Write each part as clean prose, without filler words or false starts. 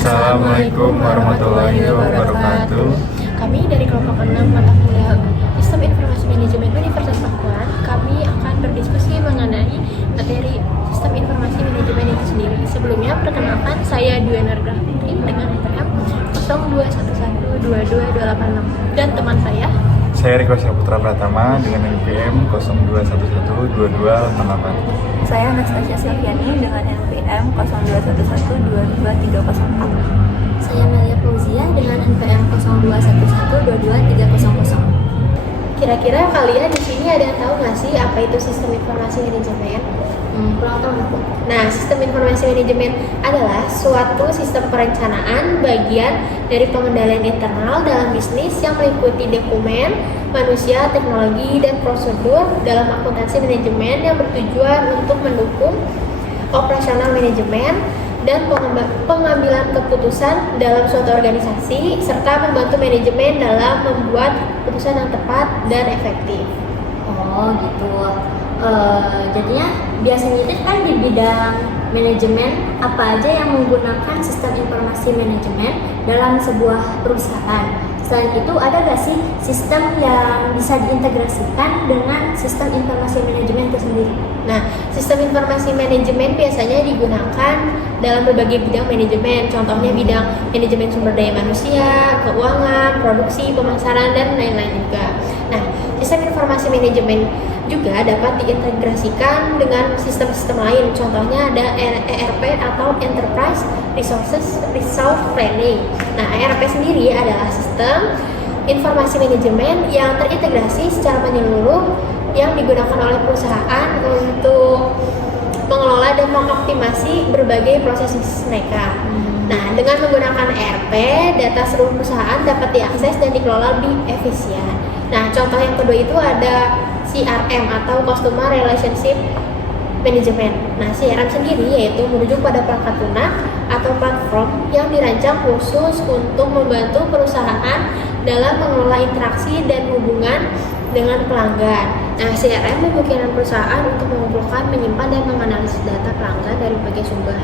Assalamualaikum warahmatullahi wabarakatuh. Kami dari kelompok 6 mata kuliah Sistem Informasi Manajemen Universitas Pakuan, kami akan berdiskusi mengenai materi Sistem Informasi Manajemen itu sendiri. Sebelumnya, perkenalkan saya Dwi Narga Putri dengan NPM 02112228 dan teman Saya Riko Saputra Pratama dengan NPM 02112288. Saya Anastasia Silviani dengan NPM 0211222304. Saya Melia Fauzia dengan NPM 0211222300. Kira-kira kalian di sini ada yang tahu nggak sih apa itu sistem informasi manajemen? Kurang tahu. Nah, sistem informasi manajemen adalah suatu sistem perencanaan bagian dari pengendalian internal dalam bisnis yang meliputi dokumen, manusia, teknologi, dan prosedur dalam akuntansi manajemen yang bertujuan untuk mendukung operasional manajemen dan pengambilan keputusan dalam suatu organisasi serta membantu manajemen dalam membuat keputusan yang tepat dan efektif. Oh gitu. Jadinya biasanya itu kan di bidang manajemen apa aja yang menggunakan sistem informasi manajemen dalam sebuah perusahaan. Selain itu ada gak sih sistem yang bisa diintegrasikan dengan sistem informasi manajemen itu sendiri? Nah, sistem informasi manajemen biasanya digunakan dalam berbagai bidang manajemen. Contohnya bidang manajemen sumber daya manusia, keuangan, produksi, pemasaran, dan lain-lain juga. Nah, sistem informasi manajemen juga dapat diintegrasikan dengan sistem-sistem lain. Contohnya ada ERP atau Enterprise Resource Planning. Nah, ERP sendiri adalah sistem informasi manajemen yang terintegrasi secara menyeluruh yang digunakan oleh perusahaan untuk mengelola dan mengoptimasi berbagai proses bisnis mereka. Nah, dengan menggunakan ERP, data seluruh perusahaan dapat diakses dan dikelola lebih efisien. Nah, contoh yang kedua itu ada CRM atau Customer Relationship Management. Nah, CRM sendiri yaitu merujuk pada perangkat lunak atau platform yang dirancang khusus untuk membantu perusahaan dalam mengelola interaksi dan hubungan dengan pelanggan. Nah, CRM memungkinkan perusahaan untuk mengumpulkan, menyimpan, dan menganalisis data pelanggan dari berbagai sumber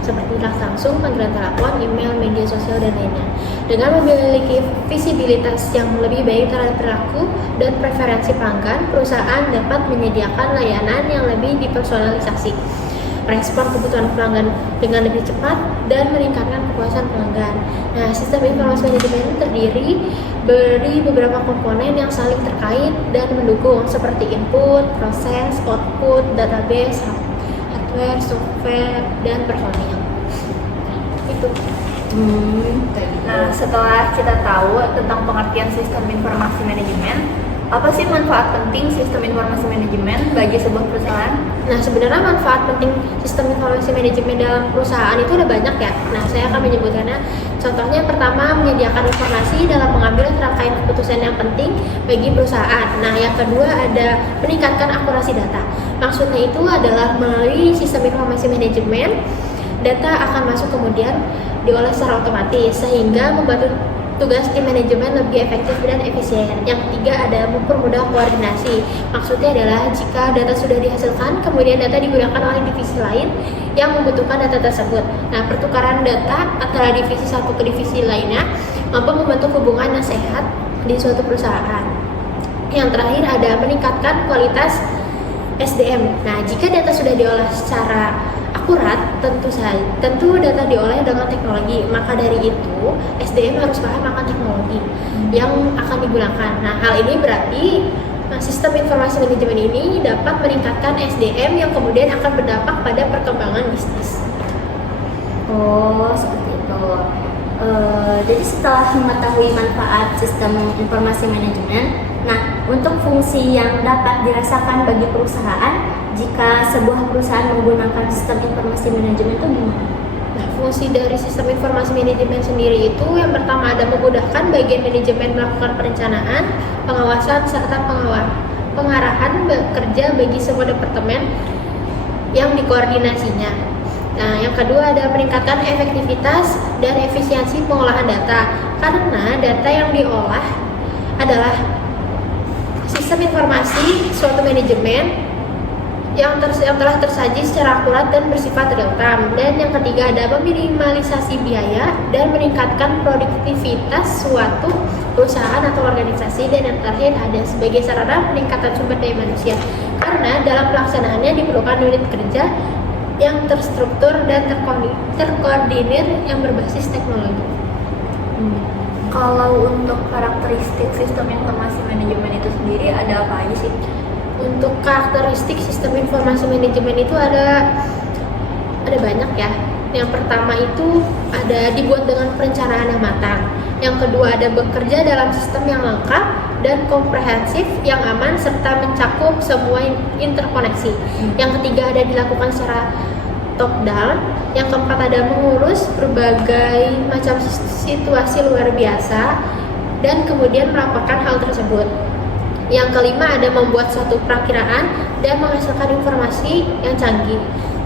seperti langsung, panggilan telepon, email, media sosial, dan lainnya. Dengan memiliki visibilitas yang lebih baik terhadap perilaku dan preferensi pelanggan, perusahaan dapat menyediakan layanan yang lebih dipersonalisasi, merespon kebutuhan pelanggan dengan lebih cepat, dan meningkatkan kepuasan pelanggan. Nah, sistem informasi manajemen terdiri dari beberapa komponen yang saling terkait dan mendukung seperti input, proses, output, database, hardware, software, dan personil. Itu. Nah, setelah kita tahu tentang pengertian sistem informasi manajemen, apa sih manfaat penting sistem informasi manajemen bagi sebuah perusahaan? Nah, sebenarnya manfaat penting sistem informasi manajemen dalam perusahaan itu udah banyak ya. Nah, saya akan menyebutkannya. Contohnya pertama, menyediakan informasi dalam mengambil rangkaian keputusan yang penting bagi perusahaan. Nah, yang kedua ada meningkatkan akurasi data. Maksudnya itu adalah melalui sistem informasi manajemen, data akan masuk kemudian diolah secara otomatis sehingga membantu tugas tim manajemen lebih efektif dan efisien. Yang ketiga ada mempermudah koordinasi. Maksudnya adalah jika data sudah dihasilkan, kemudian data digunakan oleh divisi lain yang membutuhkan data tersebut. Nah, pertukaran data antara divisi satu ke divisi lainnya mampu membentuk hubungan yang sehat di suatu perusahaan. Yang terakhir ada meningkatkan kualitas SDM. Nah, jika data sudah diolah secara akurat, tentu data diolah dengan teknologi. Maka dari itu, SDM harus paham akan teknologi yang akan digunakan. Nah, hal ini berarti sistem informasi manajemen ini dapat meningkatkan SDM yang kemudian akan berdampak pada perkembangan bisnis. Oh, seperti itu. Jadi setelah mengetahui manfaat sistem informasi manajemen, nah untuk fungsi yang dapat dirasakan bagi perusahaan jika sebuah perusahaan menggunakan sistem informasi manajemen itu gimana? Nah, fungsi dari sistem informasi manajemen sendiri itu yang pertama ada memudahkan bagian manajemen melakukan perencanaan, pengawasan, serta pengarahan bekerja bagi semua departemen yang dikoordinasinya. Nah, yang kedua ada meningkatkan efektivitas dan efisiensi pengolahan data karena data yang diolah adalah sistem informasi suatu manajemen yang telah tersaji secara akurat dan bersifat real time. Dan yang ketiga ada meminimalisasi biaya dan meningkatkan produktivitas suatu perusahaan atau organisasi. Dan yang terakhir ada sebagai sarana peningkatan sumber daya manusia, karena dalam pelaksanaannya diperlukan unit kerja yang terstruktur dan terkoordinir yang berbasis teknologi. Kalau untuk karakteristik sistem informasi manajemen itu sendiri ada apa aja sih? Untuk karakteristik sistem informasi manajemen itu ada banyak ya. Yang pertama itu ada dibuat dengan perencanaan yang matang. Yang kedua ada bekerja dalam sistem yang lengkap dan komprehensif, yang aman serta mencakup semua interkoneksi. Yang ketiga ada dilakukan secara top down. Yang keempat ada mengurus berbagai macam situasi luar biasa dan kemudian melaporkan hal tersebut. Yang kelima ada membuat suatu perakiraan dan menghasilkan informasi yang canggih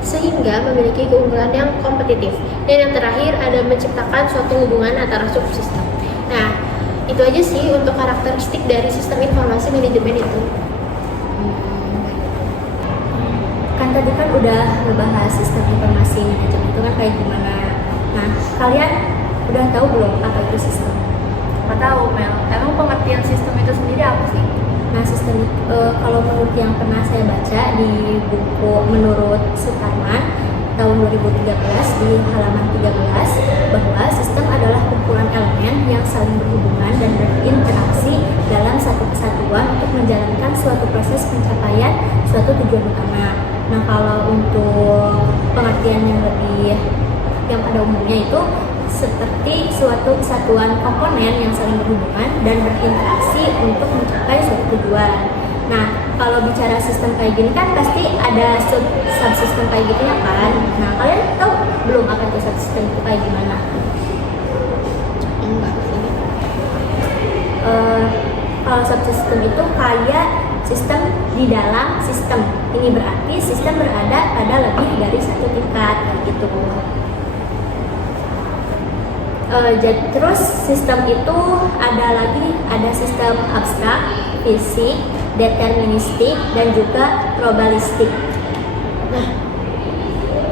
sehingga memiliki keunggulan yang kompetitif. Dan yang terakhir ada menciptakan suatu hubungan antara subsistem. Nah, itu aja sih untuk karakteristik dari sistem informasi manajemen itu. Kan tadi kan udah ngebahas sistem informasi manajemen itu kan kayak gimana. Nah, kalian udah tahu belum apa itu sistem? Nggak tahu, Mel. Emang pengertian sistem itu sendiri apa sih? Nah, sistem kalau menurut yang pernah saya baca di buku menurut Sutarman tahun 2013 di halaman 13, bahwa sistem adalah kumpulan elemen yang saling berhubungan dan berinteraksi dalam satu kesatuan untuk menjalankan suatu proses pencapaian suatu tujuan utama. Nah, kalau untuk pengertian yang lebih yang pada umumnya itu seperti suatu kesatuan komponen yang saling berhubungan dan berinteraksi untuk mencapai suatu tujuan. Nah, kalau bicara sistem kayak gini kan pasti ada subsistem kayak gitu ya kan. Nah, kalian tahu belum apa itu subsistem itu kayak gimana? Enggak sih. Kalau subsistem itu kayak sistem di dalam sistem. Ini berarti sistem berada pada lebih dari satu tingkat kayak gitu. Terus sistem itu ada sistem abstrak, fisik, deterministik, dan juga probabilistik. Nah,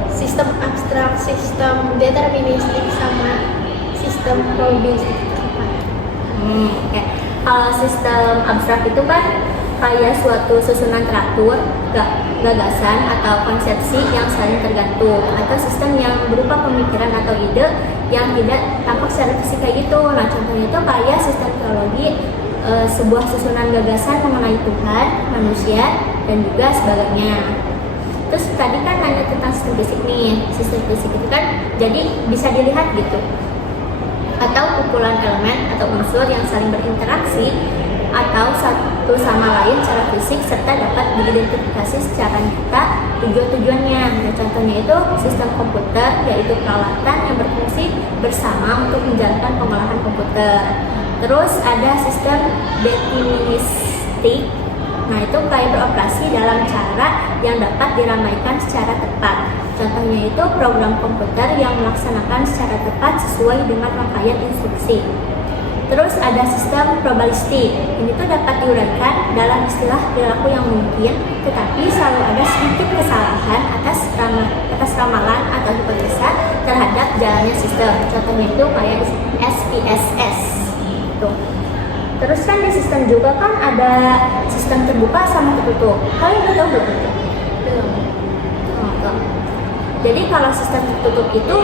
sistem abstrak, sistem deterministik, sama sistem probabilistik apa? Okay. Kalau sistem abstrak itu kan kayak suatu susunan teratur, gagasan atau konsepsi yang saling tergantung, atau sistem yang berupa pemikiran atau ide yang tidak tampak secara fisik kayak gitu. Nah, contohnya itu kayak sistem teologi, sebuah susunan gagasan mengenai Tuhan, manusia, dan juga sebagainya. Terus tadi kan nanya tentang sistem fisik nih. Sistem fisik itu kan jadi bisa dilihat gitu, atau kumpulan elemen atau unsur yang saling berinteraksi atau satu sama lain secara fisik serta dapat diidentifikasi secara nyata tujuan-tujuannya. Nah, contohnya itu sistem komputer, yaitu peralatan yang berfungsi bersama untuk menjalankan pengolahan komputer. Terus ada sistem deterministik. Nah, itu kayak beroperasi dalam cara yang dapat diramaikan secara tepat. Contohnya itu program komputer yang melaksanakan secara tepat sesuai dengan rangkaian instruksi. Terus ada sistem probabilistik. Ini tuh dapat diuraikan dalam istilah perilaku yang mungkin, tetapi selalu ada sedikit kesalahan atas ramalan atau hipotesa terhadap jalannya sistem. Contohnya itu kayak SPSS. Tuh. Terus kan di sistem juga kan ada sistem terbuka sama tertutup. Kalian udah tahu belum? Belum. Oh, jadi kalau sistem tertutup itu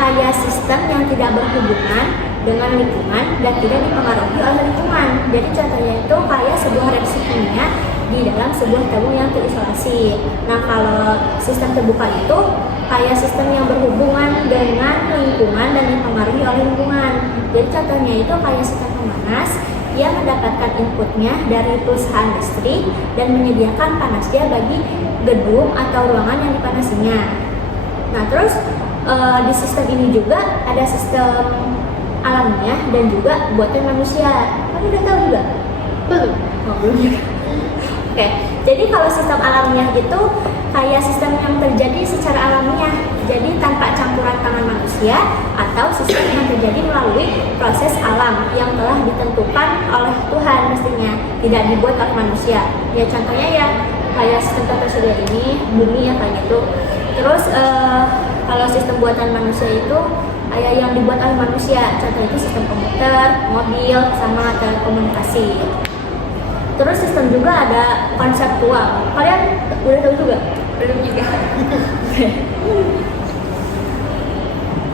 kayak sistem yang tidak berhubungan dengan lingkungan dan tidak dipengaruhi oleh lingkungan. Jadi contohnya itu kayak sebuah reaksi kimia di dalam sebuah tabung yang terisolasi. Nah, kalau sistem terbuka itu kayak sistem yang berhubungan dengan lingkungan dan dipengaruhi oleh lingkungan. Jadi contohnya itu kayak sistem pemanas yang mendapatkan inputnya dari perusahaan listrik dan menyediakan panasnya bagi gedung atau ruangan yang dipanasinya. Nah, terus di sistem ini juga ada sistem alamiah dan juga buatan manusia. Kamu udah tahu juga? Belum. Oh, belum juga. Oke, jadi kalau sistem alamiah itu kayak sistem yang terjadi secara alamiah, jadi tanpa campuran tangan manusia, atau sistem yang terjadi melalui proses alam yang telah ditentukan oleh Tuhan mestinya, tidak dibuat oleh manusia. Ya contohnya ya kayak sistem tata surya ini, bumi ya kayak gitu. Terus kalau sistem buatan manusia itu kayak yang dibuat oleh manusia, contoh itu sistem komputer, mobil, sama telekomunikasi. Terus sistem juga ada konseptual. Kalian udah tahu juga? Belum juga.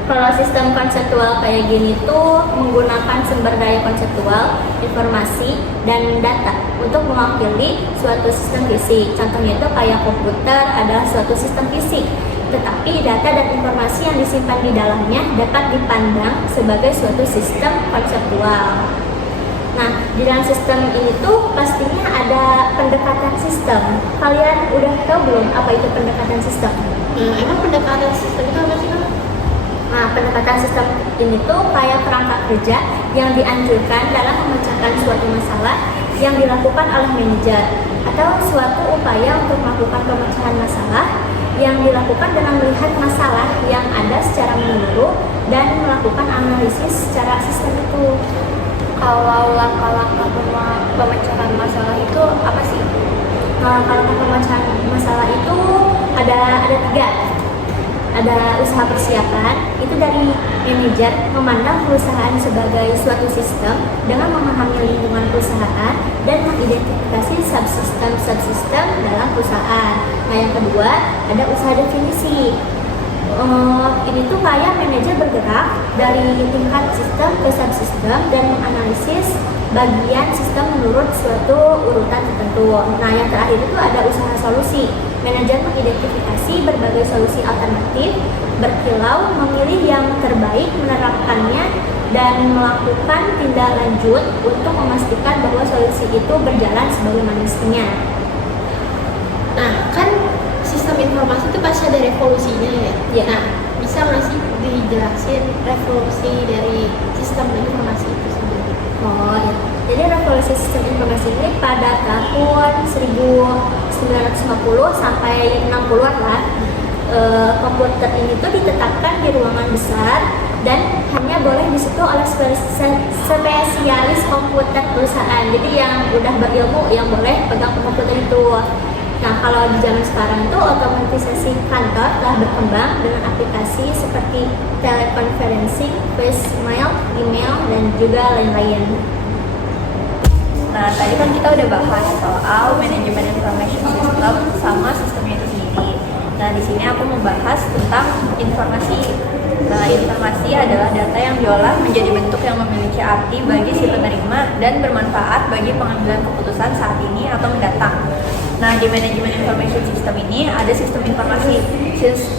Kalau sistem konseptual kayak gini tuh menggunakan sumber daya konseptual, informasi, dan data untuk mewakili suatu sistem fisik. Contohnya itu kayak komputer adalah suatu sistem fisik, tetapi data dan informasi yang disimpan di dalamnya dapat dipandang sebagai suatu sistem konseptual. Nah, di dalam sistem ini tuh pastinya ada pendekatan sistem. Kalian udah tahu belum apa itu pendekatan sistem? Emang pendekatan sistem itu apa sih, Kak? Nah, pendekatan sistem ini tuh kayak perangkat kerja yang dianjurkan dalam memecahkan suatu masalah yang dilakukan oleh manajer, atau suatu upaya untuk melakukan pemecahan masalah yang dilakukan dengan melihat masalah yang ada secara menyeluruh dan melakukan analisis secara sistem itu. Kalau langkah-langkah pemecahan masalah itu apa sih? Langkah-langkah pemecahan masalah itu ada 3. Ada usaha persiapan, itu dari manajer memandang perusahaan sebagai suatu sistem dengan memahami lingkungan perusahaan dan mengidentifikasi subsistem dalam perusahaan. Nah, yang kedua ada usaha definisi. Ini tuh kayak manajer bergerak dari tingkat sistem ke subsistem dan menganalisis bagian sistem menurut suatu urutan tertentu. Nah, yang terakhir itu ada usaha solusi. Manajer mengidentifikasi berbagai solusi alternatif, berkilau, memilih yang terbaik, menerapkannya, dan melakukan tindak lanjut untuk memastikan bahwa solusi itu berjalan sebagaimana mestinya. Nah, kan sistem informasi itu pasti ada revolusinya ya? Ya. Nah, bisa nggak sih dijelasin revolusi dari sistem informasi itu sendiri? Oh ya, jadi revolusi sistem informasi ini pada tahun 1950 sampai 60-an lah. Komputer ini tuh ditetapkan di ruangan besar dan hanya boleh disentuh oleh spesialis komputer perusahaan. Jadi yang udah berilmu yang boleh pegang komputer itu. Nah, kalau di zaman sekarang itu otomatisasi kantor telah berkembang dengan aplikasi seperti telekonferensi, voicemail, email, dan juga lain-lain. Nah, tadi kan kita udah bahas soal manajemen information system sama sistemnya itu sendiri. Nah, di sini aku mau bahas tentang informasi. Nah, informasi adalah data yang diolah menjadi bentuk yang memiliki arti bagi si penerima dan bermanfaat bagi pengambilan keputusan saat ini atau mendatang. Nah, di manajemen information system ini ada sistem informasi.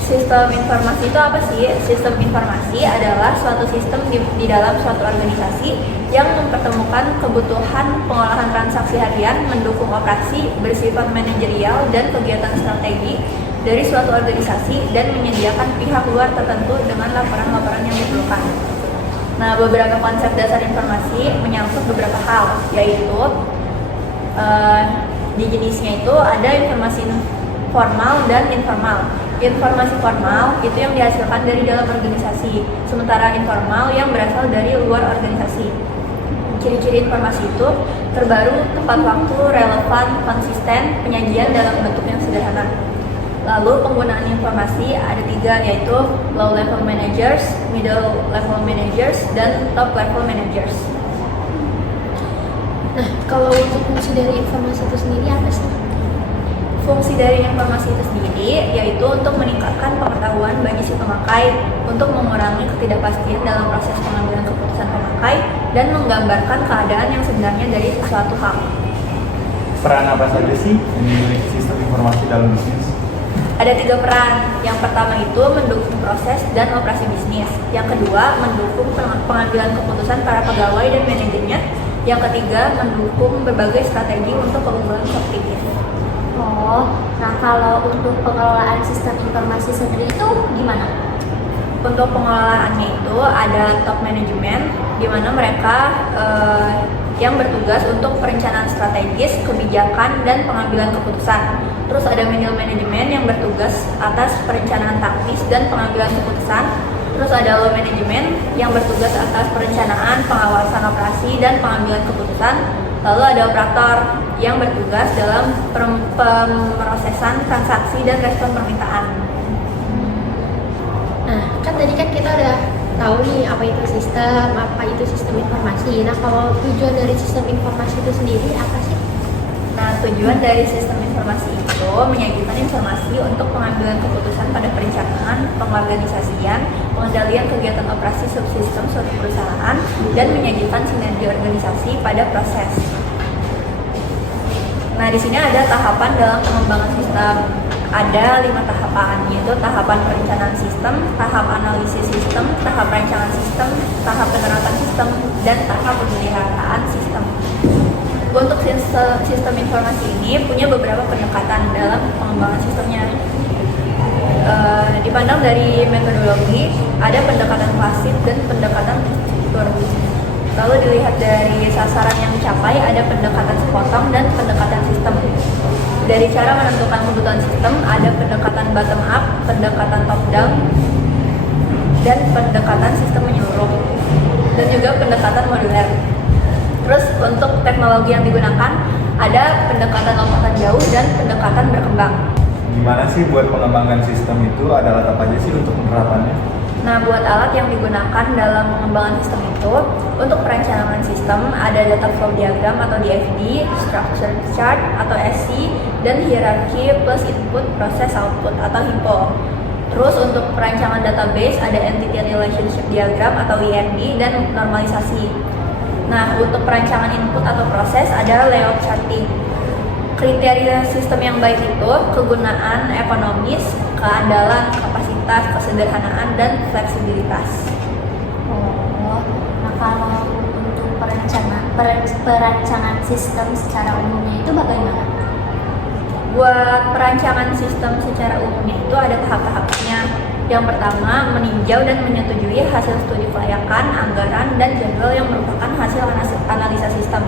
Sistem informasi itu apa sih? Sistem informasi adalah suatu sistem di dalam suatu organisasi yang mempertemukan kebutuhan pengolahan transaksi harian, mendukung operasi, bersifat manajerial dan kegiatan strategi dari suatu organisasi dan menyediakan pihak luar tertentu dengan laporan-laporan yang diperlukan. Nah, beberapa konsep dasar informasi menyangkut beberapa hal, yaitu di jenisnya itu ada informasi formal dan informal. Informasi formal itu yang dihasilkan dari dalam organisasi, sementara informal yang berasal dari luar organisasi. Ciri-ciri informasi itu terbaru, tepat waktu, relevan, konsisten, penyajian dalam bentuk yang sederhana. Lalu penggunaan informasi ada 3, yaitu low level managers, middle level managers, dan top level managers. Nah, kalau untuk fungsi dari informasi itu sendiri apa sih? Fungsi dari informasi itu sendiri yaitu untuk meningkatkan pengetahuan bagi si pemakai, untuk mengurangi ketidakpastian dalam proses pengambilan keputusan pemakai, dan menggambarkan keadaan yang sebenarnya dari sesuatu hal. Peran apa saja sih yang dimiliki sistem informasi dalam bisnis? Ada 3 peran. Yang pertama itu mendukung proses dan operasi bisnis. Yang kedua, mendukung pengambilan keputusan para pegawai dan manajernya. Yang ketiga, mendukung berbagai strategi untuk keunggulan kompetitif. Oh, nah kalau untuk pengelolaan sistem informasi sendiri itu gimana? Untuk pengelolaannya itu ada top management, di mana mereka yang bertugas untuk perencanaan strategis, kebijakan, dan pengambilan keputusan. Terus ada middle management yang bertugas atas perencanaan taktis dan pengambilan keputusan. Terus ada low management yang bertugas atas perencanaan, pengawasan operasi, dan pengambilan keputusan. Lalu ada operator yang bertugas dalam pemrosesan transaksi dan respon permintaan. Nah, kan tadi kan kita udah tahu nih apa itu sistem informasi. Nah, kalau tujuan dari sistem informasi itu sendiri apa sih? Nah, tujuan dari sistem informasi itu menyajikan informasi untuk pengambilan keputusan pada perencanaan, pengorganisasian, pengendalian kegiatan operasi subsistem suatu perusahaan, dan menyajikan sinergi organisasi pada proses. Nah, di sini ada tahapan dalam pengembangan sistem. Ada 5 tahapan, yaitu tahapan perencanaan sistem, tahap analisis sistem, tahap rancangan sistem, tahap penerapan sistem, dan tahap pemeliharaan sistem. Untuk sistem informasi ini punya beberapa pendekatan dalam pengembangan sistemnya. Dipandang dari metodologi, ada pendekatan klasik dan pendekatan struktur. Lalu dilihat dari sasaran yang dicapai, ada pendekatan sepotong dan pendekatan sistem. Dari cara menentukan kebutuhan sistem, ada pendekatan bottom up, pendekatan top down, dan pendekatan sistem menyeluruh, dan juga pendekatan moduler. Terus untuk teknologi yang digunakan, ada pendekatan lompatan jauh dan pendekatan berkembang. Gimana sih buat pengembangan sistem itu, ada alat apa aja sih untuk penerapannya? Nah, buat alat yang digunakan dalam pengembangan sistem itu, untuk perencanaan sistem ada data flow diagram atau DFD, structure chart atau SC, dan hierarki plus input process output atau HIPO. Terus untuk perancangan database ada entity relationship diagram atau ERD dan normalisasi. Nah, untuk perancangan input atau proses ada layout charting. Kriteria sistem yang baik itu kegunaan ekonomis, keandalan, kapasitas, kesederhanaan, dan fleksibilitas. Oh, nah kalau untuk perancangan sistem secara umumnya itu bagaimana? Buat perancangan sistem secara umumnya itu ada tahap-tahapnya. Yang pertama, meninjau dan menyetujui hasil studi kelayakan, anggaran, dan jadwal yang merupakan hasil analisa sistem.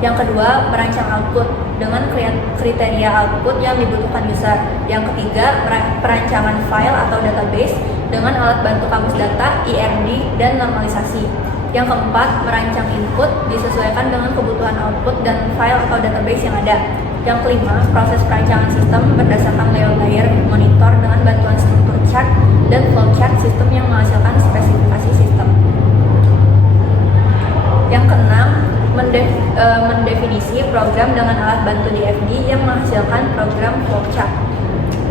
Yang kedua, merancang output dengan kriteria output yang dibutuhkan user. Yang ketiga, perancangan file atau database dengan alat bantu kamus data, ERD, dan normalisasi. Yang keempat, merancang input disesuaikan dengan kebutuhan output dan file atau database yang ada. Yang kelima, proses perancangan sistem berdasarkan layer monitor dengan bantuan struktur chart dan flowchart sistem yang menghasilkan spesifikasi sistem. Yang keenam, mendefinisi program dengan alat bantu DFD yang menghasilkan program flowchart.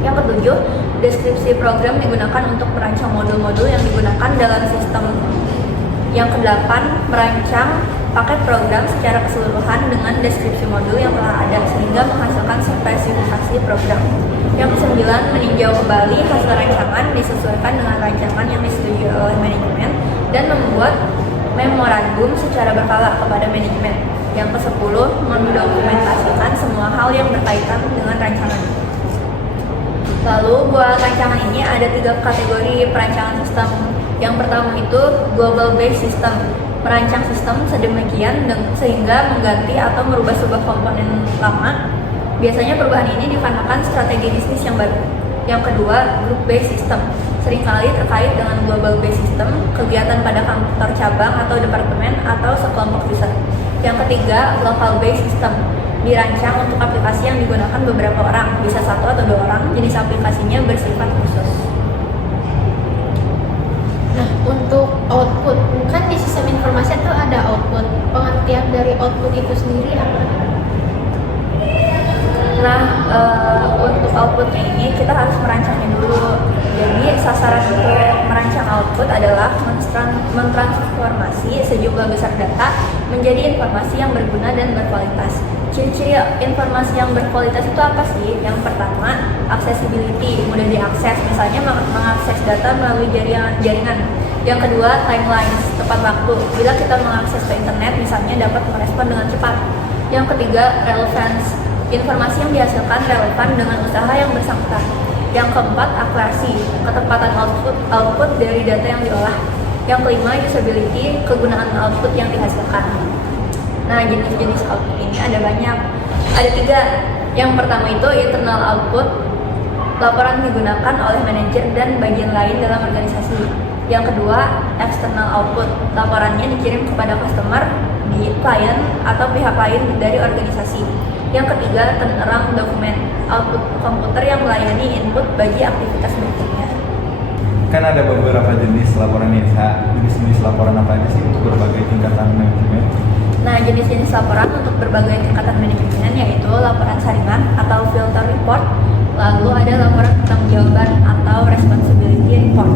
Yang ketujuh, deskripsi program digunakan untuk merancang modul-modul yang digunakan dalam sistem. Yang kedelapan, merancang paket program secara keseluruhan dengan deskripsi modul yang telah ada sehingga menghasilkan spesifikasi program. Yang kesembilan, meninjau kembali hasil rancangan disesuaikan dengan rancangan yang disetujui oleh manajemen dan membuat memorandum secara berkala kepada manajemen. Yang kesepuluh, mendokumentasikan semua hal yang berkaitan dengan rancangan. Lalu buat rancangan ini ada 3 kategori perancangan sistem. Yang pertama itu global based system, merancang sistem sedemikian sehingga mengganti atau merubah sebuah komponen lama. Biasanya perubahan ini dikarenakan strategi bisnis yang baru. Yang kedua, group based system, seringkali terkait dengan global based system, kegiatan pada kantor cabang atau departemen atau sekelompok user. Yang ketiga, local based system, dirancang untuk aplikasi yang digunakan beberapa orang, bisa 1 atau 2 orang, jenis aplikasinya bersifat khusus. Nah, untuk output, kan di sistem informasi itu ada output. Pengertian dari output itu sendiri apa? Nah, untuk outputnya ini kita harus merancangnya dulu. Jadi sasaran untuk merancang output adalah mentransformasi sejumlah besar data menjadi informasi yang berguna dan berkualitas. Ciri-ciri informasi yang berkualitas itu apa sih? Yang pertama, accessibility, mudah diakses, misalnya mengakses data melalui jaringan. Yang kedua, timelines, tepat waktu. Bila kita mengakses ke internet, misalnya dapat merespon dengan cepat. Yang ketiga, relevance, informasi yang dihasilkan relevan dengan usaha yang bersangkutan. Yang keempat, akurasi, ketepatan output dari data yang diolah. Yang kelima, usability, kegunaan output yang dihasilkan. Nah, jenis-jenis output ini ada banyak. Ada 3. Yang pertama itu internal output, laporan digunakan oleh manajer dan bagian lain dalam organisasi. Yang kedua, external output, laporannya dikirim kepada customer, klien, atau pihak lain dari organisasi. Yang ketiga, penerang dokumen, output komputer yang melayani input bagi aktivitas berikutnya. Kan ada beberapa jenis laporan ISH. Jenis-jenis laporan apa aja sih untuk berbagai tingkatan manajemen? Nah, jenis-jenis laporan untuk berbagai tingkatan manajemen yaitu laporan saringan atau filter report, lalu ada laporan pertanggungjawaban atau responsibility report.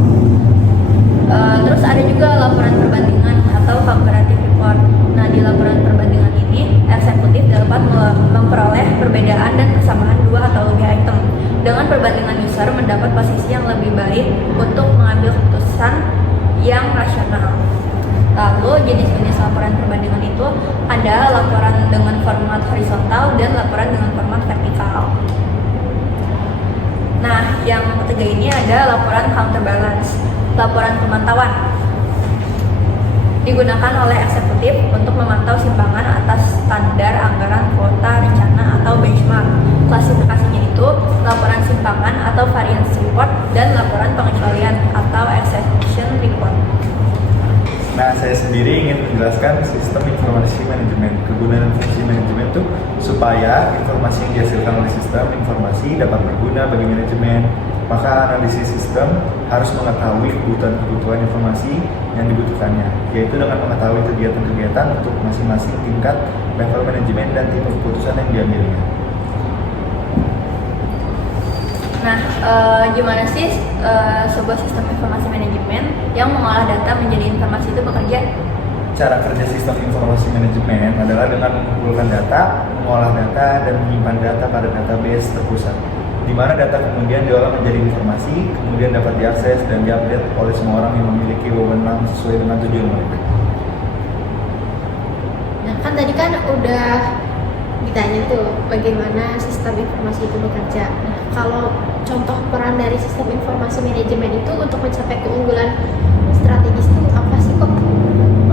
Terus ada juga laporan perbandingan atau comparative report. Nah, di laporan perbandingan ini, eksekutif dapat memperoleh perbedaan dan kesamaan dua atau lebih item. Dengan perbandingan user mendapat posisi yang lebih baik untuk mengambil keputusan yang rasional. Lalu jenis-jenis laporan perbandingan itu ada laporan dengan format horizontal dan laporan dengan format vertikal. Nah, yang ketiga ini ada laporan counterbalance, laporan pemantauan. Digunakan oleh eksekutif untuk memantau simpangan atas standar anggaran, kuota, rencana, atau benchmark. Klasifikasinya itu laporan simpangan atau variance report dan laporan pengecualian atau exception report. Nah, saya sendiri ingin menjelaskan sistem informasi manajemen. Kegunaan fungsi manajemen itu supaya informasi yang dihasilkan oleh sistem informasi dapat berguna bagi manajemen. Maka analisis sistem harus mengetahui kebutuhan informasi yang dibutuhkannya, yaitu dengan mengetahui kegiatan-kegiatan untuk masing-masing tingkat level manajemen dan tipe keputusan yang diambilnya. Nah, gimana sih sebuah sistem informasi manajemen yang mengolah data menjadi informasi itu bekerja? Cara kerja sistem informasi manajemen adalah dengan mengumpulkan data, mengolah data, dan menyimpan data pada database terpusat, di mana data kemudian diolah menjadi informasi, kemudian dapat diakses dan diupdate oleh semua orang yang memiliki wewenang sesuai dengan tujuan mereka. Nah, kan tadi kan udah ditanya tuh bagaimana sistem informasi itu bekerja. Nah, kalau contoh peran dari sistem informasi manajemen itu untuk mencapai keunggulan strategis itu apa sih kok?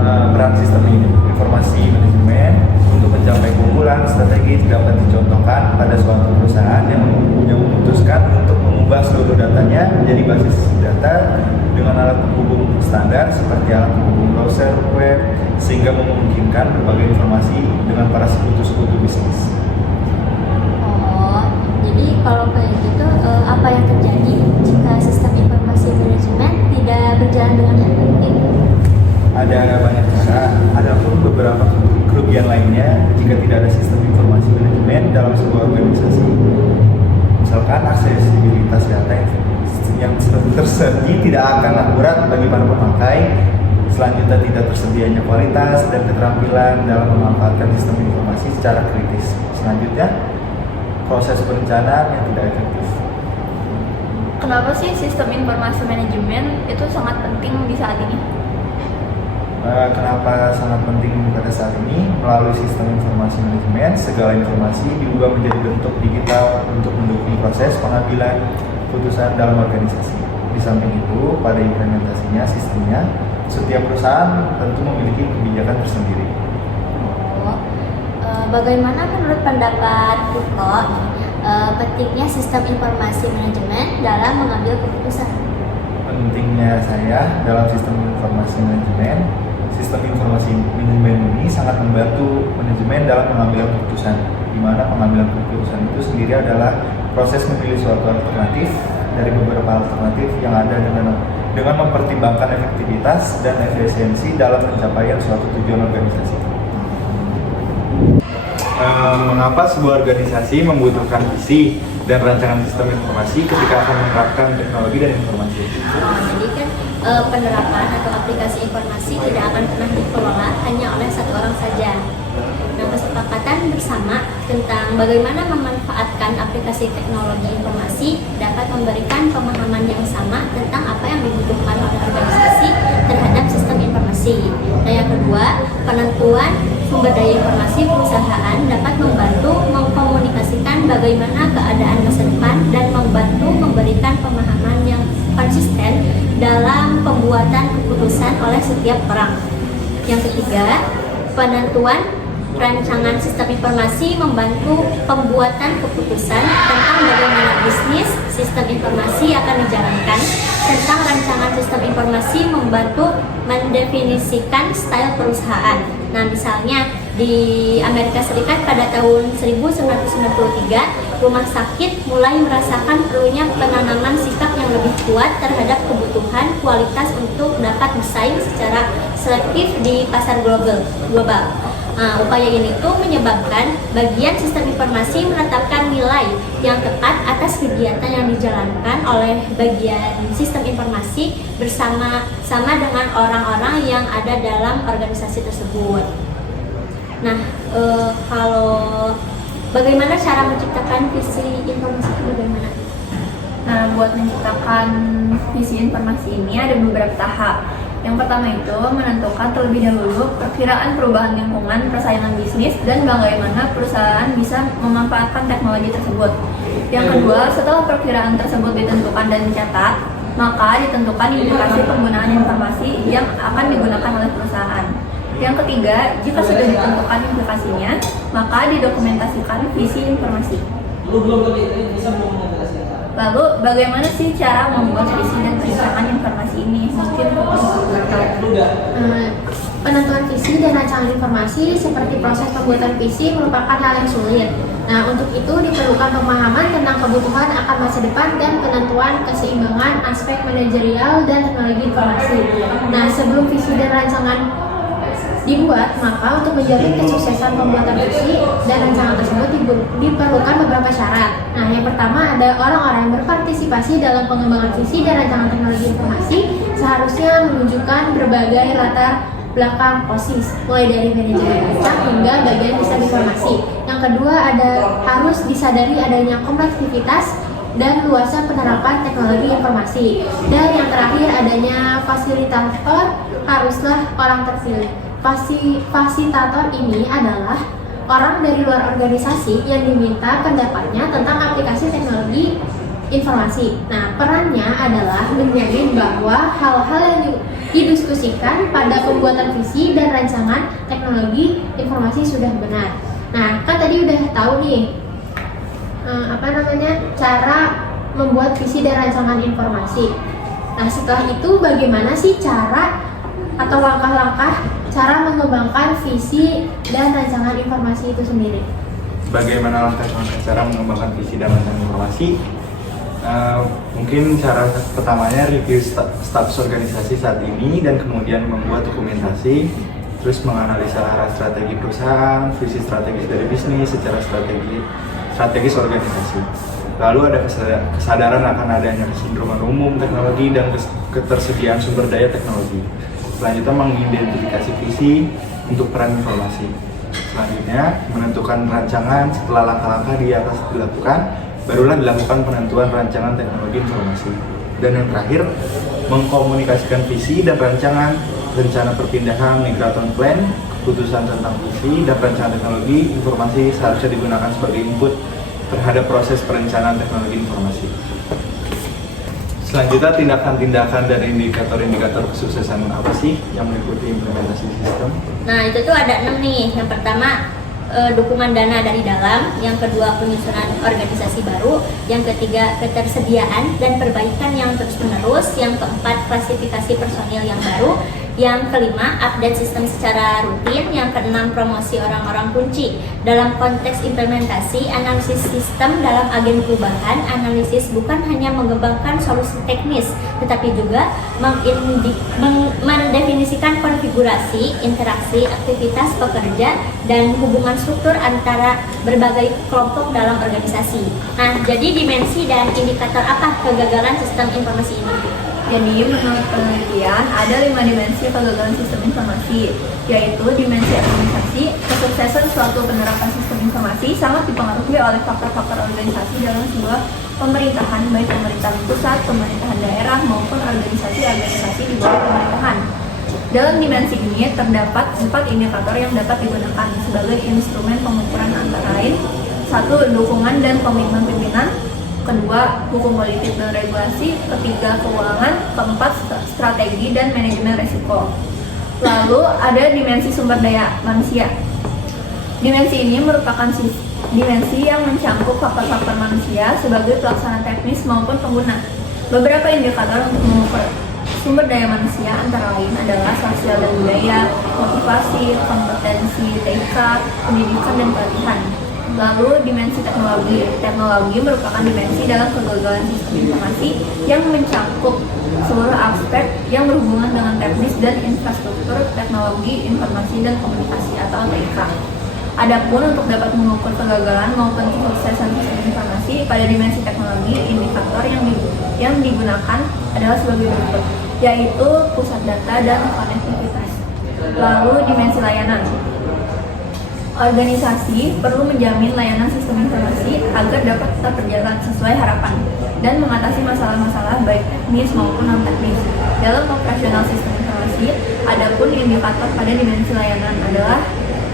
Peran sistem informasi manajemen untuk mencapai keunggulan strategis dapat dicontohkan pada suatu perusahaan yang memutuskan untuk mengubah seluruh datanya menjadi basis data dengan alat penghubung standar seperti alat penghubung browser, web, sehingga memungkinkan berbagai informasi dengan para sekutu-sekutu bisnis. Oh, jadi kalau kayak gitu, apa yang terjadi jika sistem informasi manajemen tidak berjalan dengan efektif? Ada banyak cara, ada pun beberapa kerugian lainnya jika tidak ada sistem informasi manajemen dalam sebuah organisasi. Misalkan aksesibilitas data yang tersedia tidak akan akurat bagi para pemakai. Selanjutnya tidak tersedianya kualitas dan keterampilan dalam memanfaatkan sistem informasi secara kritis. Selanjutnya proses perencanaan yang tidak efektif. Kenapa sih sistem informasi manajemen itu sangat penting di saat ini? Kenapa sangat penting pada saat ini? Melalui sistem informasi manajemen, segala informasi diubah menjadi bentuk digital untuk mendukung proses pengambilan keputusan dalam organisasi. Di samping itu, pada implementasinya sistemnya, setiap perusahaan tentu memiliki kebijakan tersendiri. Bagaimana menurut pendapat Puko pentingnya sistem informasi manajemen dalam mengambil keputusan? Pentingnya saya dalam sistem informasi manajemen ini sangat membantu manajemen dalam pengambilan keputusan, di mana pengambilan keputusan itu sendiri adalah proses memilih suatu alternatif dari beberapa alternatif yang ada dengan mempertimbangkan efektivitas dan efisiensi dalam pencapaian suatu tujuan organisasi. Mengapa sebuah organisasi membutuhkan visi dan rancangan sistem informasi ketika akan menerapkan teknologi dan informasi? Jadi kan penerapan atau aplikasi informasi tidak akan pernah dikelola hanya oleh satu orang saja. Nah, kesepakatan bersama tentang bagaimana memanfaatkan aplikasi teknologi informasi dapat memberikan pemahaman yang sama tentang apa yang dibutuhkan oleh organisasi terhadap sistem informasi. Nah, yang kedua, penentuan sumber daya informasi perusahaan dapat membantu mengkomunikasikan bagaimana keadaan masa depan dan membantu memberikan pemahaman yang konsisten dalam pembuatan keputusan oleh setiap orang. Yang ketiga, penentuan rancangan sistem informasi membantu pembuatan keputusan tentang bagaimana bisnis sistem informasi akan dijalankan. Tentang rancangan sistem informasi membantu mendefinisikan style perusahaan. Nah, misalnya Di Amerika Serikat pada tahun 1993, rumah sakit mulai merasakan perlunya penanaman sikap yang lebih kuat terhadap kebutuhan kualitas untuk dapat bersaing secara selektif di pasar global. Upaya ini tuh menyebabkan bagian sistem informasi menetapkan nilai yang tepat atas kegiatan yang dijalankan oleh bagian sistem informasi bersama-sama dengan orang-orang yang ada dalam organisasi tersebut. Nah, kalau bagaimana cara menciptakan visi informasi itu bagaimana? Nah, buat menciptakan visi informasi ini ada beberapa tahap. Yang pertama itu menentukan terlebih dahulu perkiraan perubahan lingkungan, persaingan bisnis, dan bagaimana perusahaan bisa memanfaatkan teknologi tersebut. Yang kedua, setelah perkiraan tersebut ditentukan dan dicatat, maka ditentukan indikasi penggunaan informasi yang akan digunakan oleh perusahaan. Yang ketiga, jika sudah ditentukan implikasinya, maka didokumentasikan visi informasi. Lalu, bagaimana sih cara membuat visi dan rancangan informasi ini? Mungkin Penentuan visi dan rancangan informasi seperti proses pembuatan visi merupakan hal yang sulit. Nah, untuk itu diperlukan pemahaman tentang kebutuhan akan masa depan dan penentuan keseimbangan aspek manajerial dan teknologi informasi. Nah, sebelum visi dan rancangan dibuat, maka untuk menjamin kesuksesan pembuatan visi dan rancangan tersebut diperlukan beberapa syarat. Nah, yang pertama ada orang-orang yang berpartisipasi dalam pengembangan visi dan rancangan teknologi informasi seharusnya menunjukkan berbagai latar belakang OSIS, mulai dari manajemen rancang hingga bagian sistem informasi. Yang kedua harus disadari adanya kompleksitas dan luasnya penerapan teknologi informasi. Dan yang terakhir adanya fasilitator haruslah orang terpilih. Fasilitator ini adalah orang dari luar organisasi yang diminta pendapatnya tentang aplikasi teknologi informasi. Nah, perannya adalah menjamin bahwa hal-hal yang didiskusikan pada pembuatan visi dan rancangan teknologi informasi sudah benar. Nah, kan tadi udah tahu nih cara membuat visi dan rancangan informasi. Nah, setelah itu bagaimana sih cara atau langkah-langkah cara mengembangkan visi dan rancangan informasi itu sendiri? Bagaimana langkah-langkah cara mengembangkan visi dan rancangan informasi? Mungkin cara pertamanya review status organisasi saat ini dan kemudian membuat dokumentasi, terus menganalisa arah strategi perusahaan, visi strategis dari bisnis secara strategis organisasi. Lalu ada kesadaran akan adanya kecenderungan umum teknologi dan ketersediaan sumber daya teknologi. Selanjutnya mengidentifikasi visi untuk peran informasi. Selanjutnya menentukan rancangan. Setelah langkah-langkah di atas dilakukan, barulah dilakukan penentuan rancangan teknologi informasi. Dan yang terakhir, mengkomunikasikan visi dan rancangan, rencana perpindahan migraton plan, keputusan tentang visi dan rancangan teknologi informasi seharusnya digunakan sebagai input terhadap proses perencanaan teknologi informasi. Selanjutnya, tindakan-tindakan dan indikator-indikator kesuksesan apa sih yang meliputi implementasi sistem? Nah, itu tuh ada 6 nih. Yang pertama, dukungan dana dari dalam. Yang kedua, penyusunan organisasi baru. Yang ketiga, ketersediaan dan perbaikan yang terus-menerus. Yang keempat, klasifikasi personil yang baru. Yang kelima, update sistem secara rutin. Yang keenam, promosi orang-orang kunci. Dalam konteks implementasi, analisis sistem dalam agen perubahan. Analisis bukan hanya mengembangkan solusi teknis, tetapi juga mendefinisikan konfigurasi, interaksi, aktivitas pekerja, dan hubungan struktur antara berbagai kelompok dalam organisasi. Nah, jadi dimensi dan indikator apa kegagalan sistem informasi ini? Jadi, menurut penelitian, ada 5 dimensi kegagalan sistem informasi, yaitu dimensi organisasi. Kesuksesan suatu penerapan sistem informasi sangat dipengaruhi oleh faktor-faktor organisasi dalam sebuah pemerintahan, baik pemerintahan pusat, pemerintahan daerah, maupun organisasi-organisasi di bawah pemerintahan. Dalam dimensi ini terdapat 4 indikator yang dapat digunakan sebagai instrumen pengukuran antara lain: 1. Dukungan dan komitmen pimpinan. Kedua, hukum politik dan regulasi. Ketiga, keuangan. Keempat, strategi dan manajemen resiko. Lalu ada dimensi sumber daya manusia. Dimensi ini merupakan dimensi yang mencakup faktor-faktor manusia sebagai pelaksana teknis maupun pengguna. Beberapa indikator untuk mengukur Sumber daya manusia antara lain adalah sosial dan budaya, motivasi, kompetensi, TK, pendidikan, dan pelatihan. Lalu dimensi teknologi. Teknologi merupakan dimensi dalam kegagalan sistem informasi yang mencakup seluruh aspek yang berhubungan dengan teknis dan infrastruktur teknologi, informasi, dan komunikasi atau TIK. Adapun untuk dapat mengukur kegagalan maupun kesuksesan sistem informasi pada dimensi teknologi, indikator yang digunakan adalah sebagai berikut, yaitu pusat data dan konektivitas. Lalu dimensi layanan. Organisasi perlu menjamin layanan sistem informasi agar dapat tetap berjalan sesuai harapan dan mengatasi masalah-masalah baik teknis maupun non-teknis. Dalam operasional sistem informasi, adapun indikator pada dimensi layanan adalah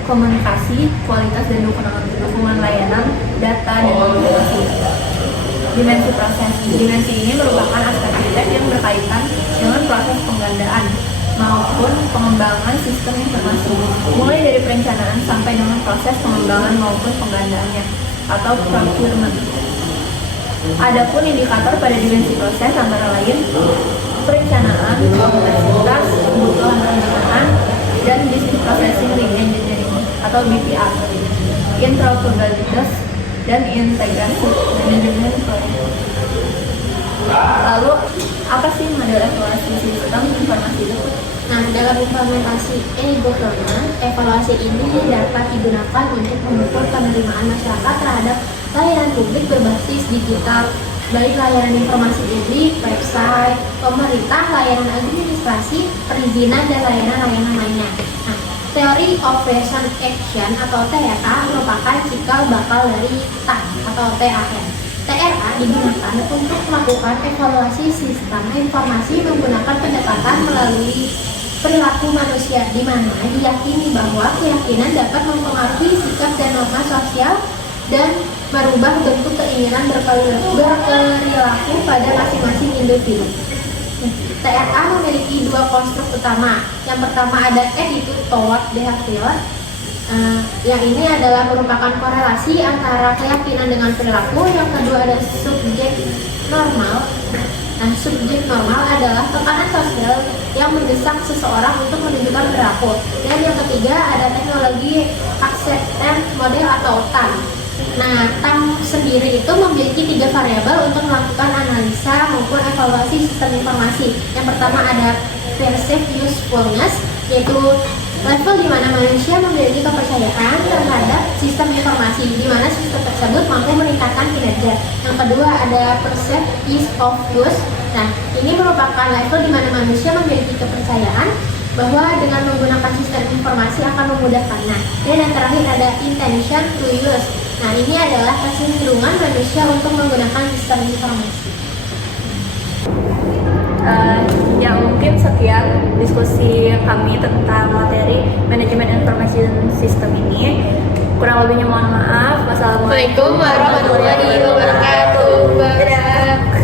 komunikasi, kualitas dan dukungan layanan, data, dan informasi. Dimensi proses. Dimensi ini merupakan aspek-aspek yang berkaitan dengan proses penggandaan maupun pengembangan sistem informasi, mulai dari perencanaan sampai dengan proses pengembangan maupun penggandaannya atau procurement. Adapun indikator pada dimensi proses antara lain perencanaan, kompleksitas, kebutuhan perencanaan, dan business processing engineering atau BPR, interoperabilitas, dan integrasi manajemen proyek. Lalu, apa sih model evaluasi sistem informasi itu? Nah, dalam implementasi e-government, evaluasi ini dapat digunakan untuk mengukur penerimaan masyarakat terhadap layanan publik berbasis digital, baik layanan informasi publik, website, pemerintah, layanan administrasi, perizinan, dan layanan-layanan lainnya. Nah, teori operation action atau TAA merupakan cikal bakal dari TAN atau TAN. TRA digunakan untuk melakukan evaluasi sistem informasi menggunakan pendekatan melalui perilaku manusia, di mana diyakini bahwa keyakinan dapat mempengaruhi sikap dan norma sosial dan merubah bentuk keinginan berperilaku pada masing-masing individu. TRA memiliki dua konstruk utama. Yang pertama ada T, itu toward behavior. Yang ini adalah merupakan korelasi antara keyakinan dengan perilaku. Yang kedua ada subjek normal. Nah, subjek normal adalah tekanan sosial yang mendesak seseorang untuk menunjukkan perilaku. Dan yang ketiga ada teknologi acceptance model atau TAM. Nah, TAM sendiri itu memiliki 3 variabel untuk melakukan analisa maupun evaluasi sistem informasi. Yang pertama ada perceived usefulness, yaitu level di mana manusia memiliki kepercayaan terhadap sistem informasi, di mana sistem tersebut mampu meningkatkan kinerja. Yang kedua ada perceived ease of use. Nah, ini merupakan level di mana manusia memiliki kepercayaan bahwa dengan menggunakan sistem informasi akan memudahkan. Nah, dan yang terakhir ada intention to use. Nah, ini adalah kecenderungan manusia untuk menggunakan sistem informasi. Ya mungkin sekian diskusi kami tentang materi manajemen information system ini. Kurang lebihnya mohon maaf. Wassalamualaikum Waalaikumsalam warahmatullahi wabarakatuh. Dadah.